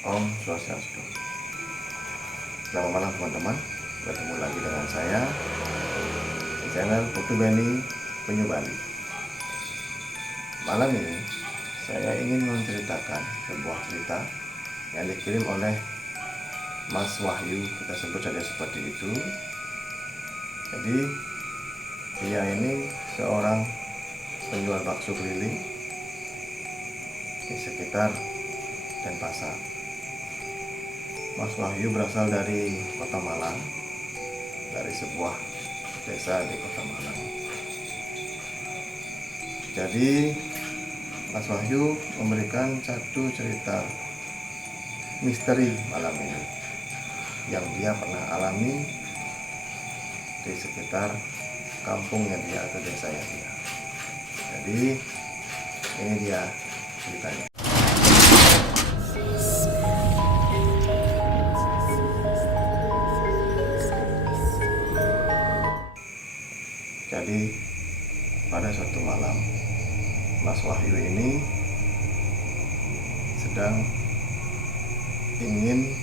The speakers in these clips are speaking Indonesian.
Om Swastiastu. Selamat malam teman-teman, bertemu lagi dengan saya di channel Putu Beni Penyu Bali. Malam ini saya ingin menceritakan sebuah cerita yang dikirim oleh Mas Wahyu, kita sebut saja seperti itu. Jadi dia ini seorang penjual bakso keliling di sekitar Denpasar. Mas Wahyu berasal dari Kota Malang, dari sebuah desa di Kota Malang. Jadi Mas Wahyu memberikan satu cerita misteri malam ini yang dia pernah alami di sekitar kampungnya dia atau desanya dia. Jadi ini dia ceritanya. Jadi pada suatu malam Mas Wahyu ini sedang ingin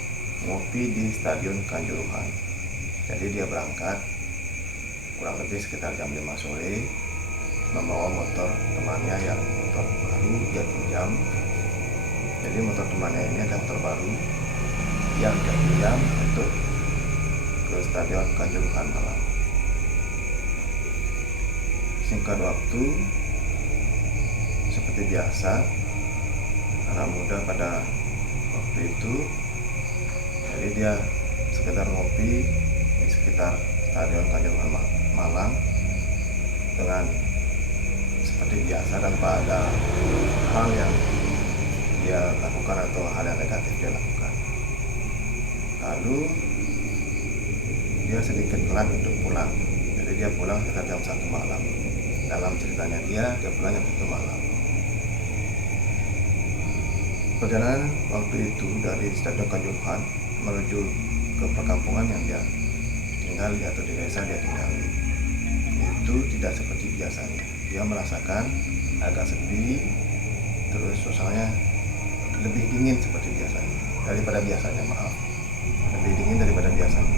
ngopi di Stadion Kanjuruhan. Jadi dia berangkat kurang lebih sekitar jam 5 sore membawa motor temannya yang motor baru dia pinjam. Jadi motor temannya ini adalah motor baru yang dia pinjam untuk ke Stadion Kanjuruhan Malang. Singkat waktu, seperti biasa anak muda pada waktu itu, jadi dia sekedar ngopi di sekitar Stadion Kanjuruhan Malang dengan seperti biasa tanpa ada hal yang dia lakukan atau hal yang negatif dia lakukan. Lalu dia sedikit telat untuk pulang, jadi dia pulang sekitar jam 1 malam. Dalam ceritanya dia pulang jam 1 malam. Perjalanan waktu itu dari Stadion Kanjuruhan menuju ke perkampungan yang dia tinggali atau di desa dia tinggali itu tidak seperti biasanya. Dia merasakan agak sepi, terus suasananya lebih dingin seperti biasanya daripada biasanya, lebih dingin daripada biasanya.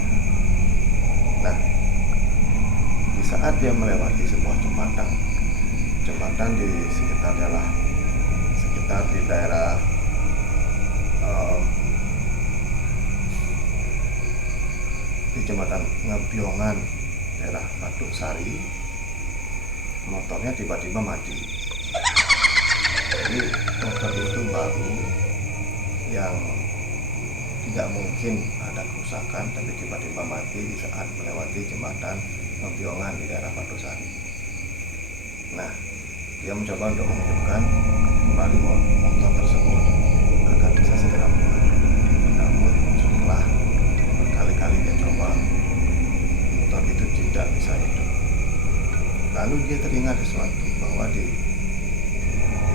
Nah, di saat dia melewati sebuah jembatan di sekitar di daerah di jembatan Ngebiongan, daerah Batu Sari, motornya tiba-tiba mati. Jadi motor itu baru yang tidak mungkin ada kerusakan, tapi tiba-tiba mati di saat melewati jembatan Ngebiongan di daerah Batu Sari. Nah, dia mencoba untuk menghidupkan kembali motor tersebut agar bisa segera mulai. Namun setelah berkali-kali dia coba, motor itu tidak bisa hidup. Lalu dia teringat sesuatu bahwa di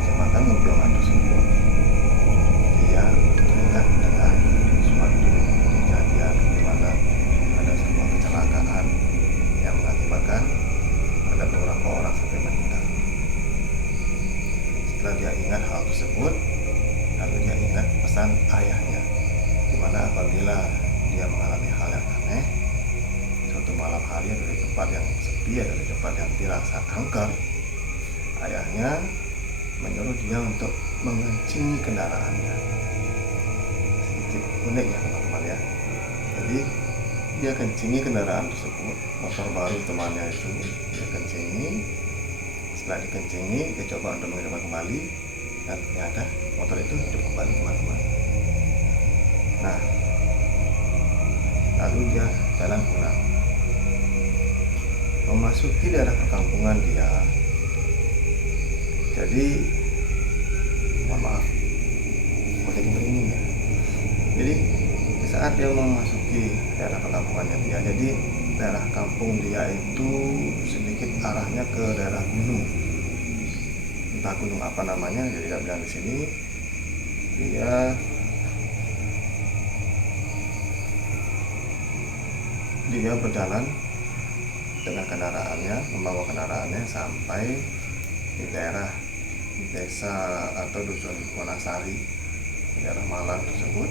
jembatan Ngebiongan tersebut dia teringat dengan suatu kejadian di mana ada sebuah kecelakaan yang mengakibatkan ada beberapa orang sampai meninggal. Setelah dia ingat hal tersebut, lalu dia ingat pesan ayahnya, di mana apabila dia mengalami hal yang aneh, suatu malam hari dari tempat yang sepi, dari tempat yang dirasa angker, ayahnya menyuruh dia untuk mengencingi kendaraannya. Sedikit unik ya teman-teman ya. Jadi dia kencingi kendaraan tersebut, motor baru temannya itu dia kencingi. Setelah dikencingi, dia coba untuk menghidupkan kembali, dan ternyata motor itu hidup kembali teman-teman. Nah, lalu dia jalan pulang, memasuki daerah perkampungan dia. Jadi maaf, kok jadi merinding ya. Jadi di saat dia memasuki daerah perkampungannya dia, jadi daerah kampung dia itu sedikit arahnya ke daerah gunung, entah gunung apa namanya, jadi tidak bilang di sini. Dia berjalan dengan kendaraannya, membawa kendaraannya sampai di daerah desa atau dusun Wonosari di daerah Malang tersebut.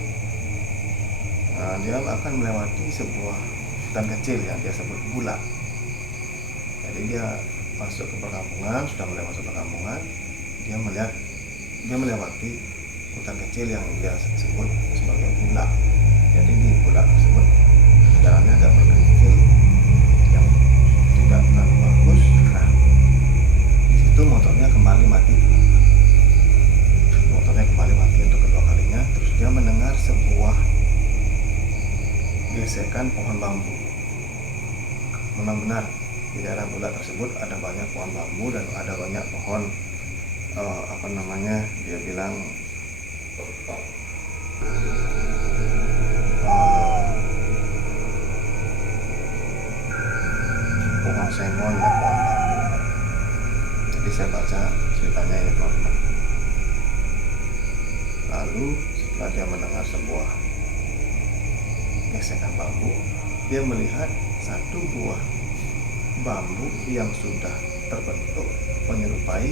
Nah, dia akan melewati sebuah hutan kecil yang dia sebut Bulak. Jadi dia masuk ke perkampungan, sudah mulai masuk perkampungan, dia melewati hutan kecil yang dia sebut sebagai Bulak. Jadi di Bulak tersebut jalannya agak berkerikil yang tidak terlalu bagus. Nah, di situ motornya kembali mati. Untuk kedua kalinya. Terus dia mendengar sebuah gesekan pohon bambu. Memang benar, di daerah Bulak tersebut ada banyak pohon bambu dan ada banyak pohon dia bilang pohon sengon dan pohon bambu. Jadi saya baca ceritanya ini teman-teman. Lalu setelah dia mendengar sebuah gesekan bambu, dia melihat satu buah bambu yang sudah terbentuk menyerupai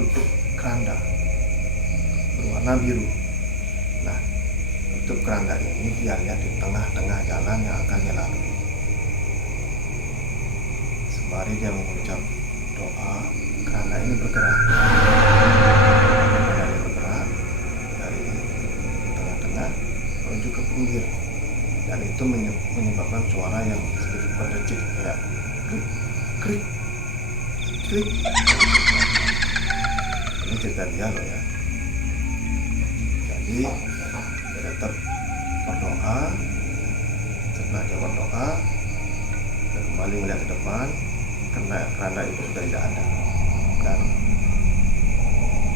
tutup keranda berwarna biru. Nah, tutup keranda ini dia lihat di tengah-tengah jalan yang akan dia lalui. Sembari dia mengucap doa, keranda ini bergerak. Dari tengah-tengah menuju ke pinggir, dan itu menyebabkan suara yang sedikit berdecit kayak krik krik krik. Ini cerita dia loh ya. Jadi dia tetap berdoa. Setelah dia berdoa, dia kembali melihat ke depan, karena keranda itu sudah tidak ada, dan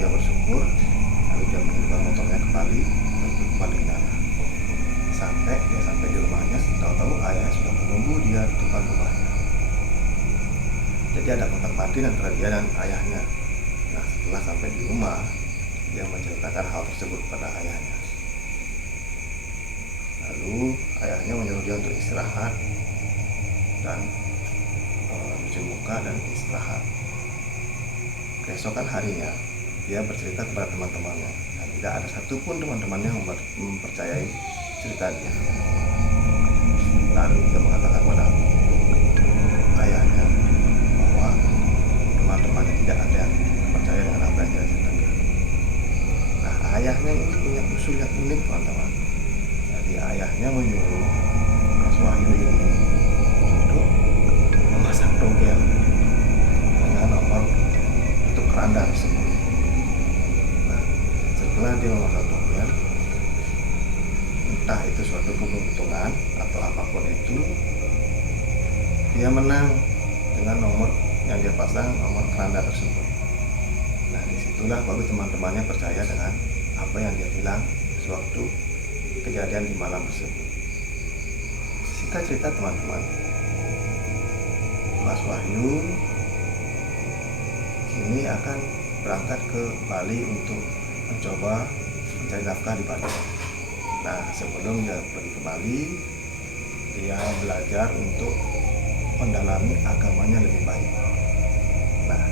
dia bersyukur. Lalu dia menghidupkan motornya kembali untuk kembali ke jalan. Sampai di rumahnya, tahu-tahu ayahnya sudah menunggu dia di depan rumahnya. Jadi ada kontak batin antara dia dan ayahnya. Nah, setelah sampai di rumah, dia menceritakan hal tersebut pada ayahnya. Lalu ayahnya menyuruh dia untuk istirahat dan cuci muka dan istirahat. Keesokan harinya, dia bercerita kepada teman-temannya, dan tidak ada satupun teman-temannya yang mempercayai cerita dia. Lalu dia mengatakan pada ayahnya bahwa teman-temannya tidak ada yang percaya dengan apa yang dia ceritakan. Nah, ayahnya ini punya usul yang unik, teman-teman. Jadi ayahnya menyuruh Mas Wahyu ini untuk memasang togel dengan nomor tutup keranda tersebut. Nah, setelah dia memasang togel, entah itu suatu keberuntungan atau apapun itu, dia menang dengan nomor yang dia pasang, nomor keranda tersebut. Nah, disitulah baru teman-temannya percaya dengan apa yang dia bilang sewaktu kejadian di malam tersebut. Singkat cerita teman-teman, Mas Wahyu kini akan berangkat ke Bali untuk mencoba mencari nafkah di Bali. Nah, sebelum dia pergi ke Bali, dia belajar untuk mendalami agamanya lebih baik. Nah,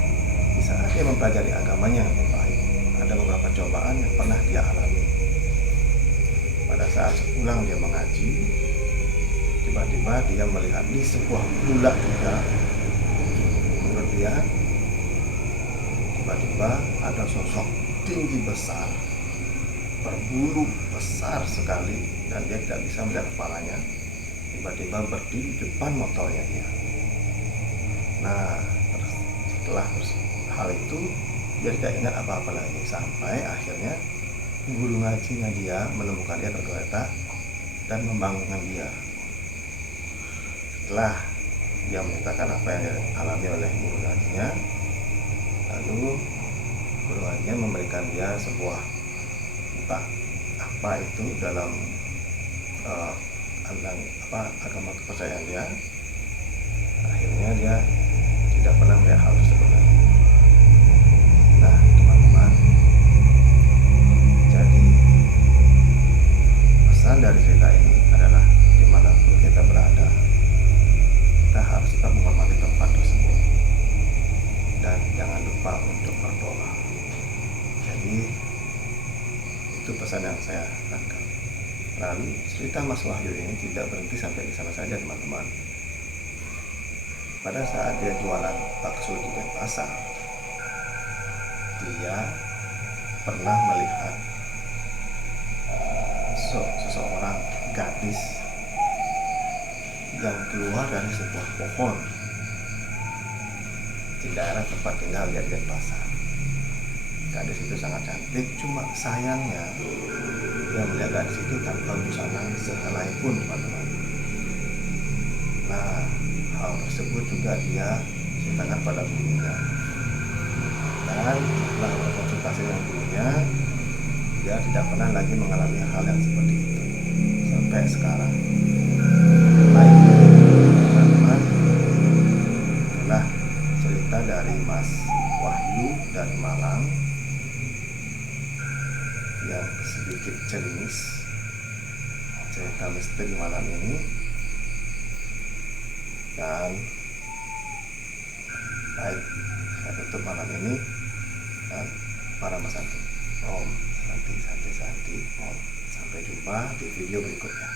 di saat dia mempelajari agamanya lebih baik, ada beberapa cobaan yang pernah dia alami. Pada saat sepulang dia mengaji, tiba-tiba dia melihat di sebuah bulak juga. Menurut dia, tiba-tiba ada sosok tinggi besar, berbulu besar sekali, dan dia tidak bisa melihat kepalanya. Tiba-tiba berdiri di depan motornya dia. Nah, setelah hal itu, dia tidak ingat apa-apa lagi, sampai akhirnya guru ngajinya dia menemukan dia tergeletak dan membangunkan dia. Setelah dia menceritakan apa yang dialami oleh guru ngajinya, lalu guru ngajinya memberikan dia sebuah buka apa itu dalam agama kepercayaan dia. Akhirnya dia tidak pernah melihat hal tersebut lagi. Nah, teman-teman, jadi pesan dari cerita ini adalah dimanapun kita berada, kita harus tetap menghormati tempat tersebut dan jangan lupa untuk berdoa. Jadi itu pesan yang saya tangkap. Lalu cerita Mas Wahyu ini tidak berhenti sampai di sana saja, teman-teman. Pada saat dia jualan bakso di Denpasar, dia pernah melihat seseorang gadis yang keluar dari sebuah pohon di daerah tempat tinggal dia di Denpasar. Gadis itu sangat cantik, cuma sayangnya dia melihat gadis itu tanpa busana sehelai pun, teman-teman. Nah, hal tersebut juga dia ceritakan pada gurunya, dan setelah berkonsultasi dengan gurunya, dia tidak pernah lagi mengalami hal yang seperti itu sampai sekarang. Baik, teman-teman, itulah cerita dari Mas Wahyu dari Malang yang sedikit cerimis, cerita misteri malam ini. Dan baik, saya tutup malam ini dan para Mas Santi, Om Santi, Santi, Santi, Om. Sampai jumpa di video berikutnya.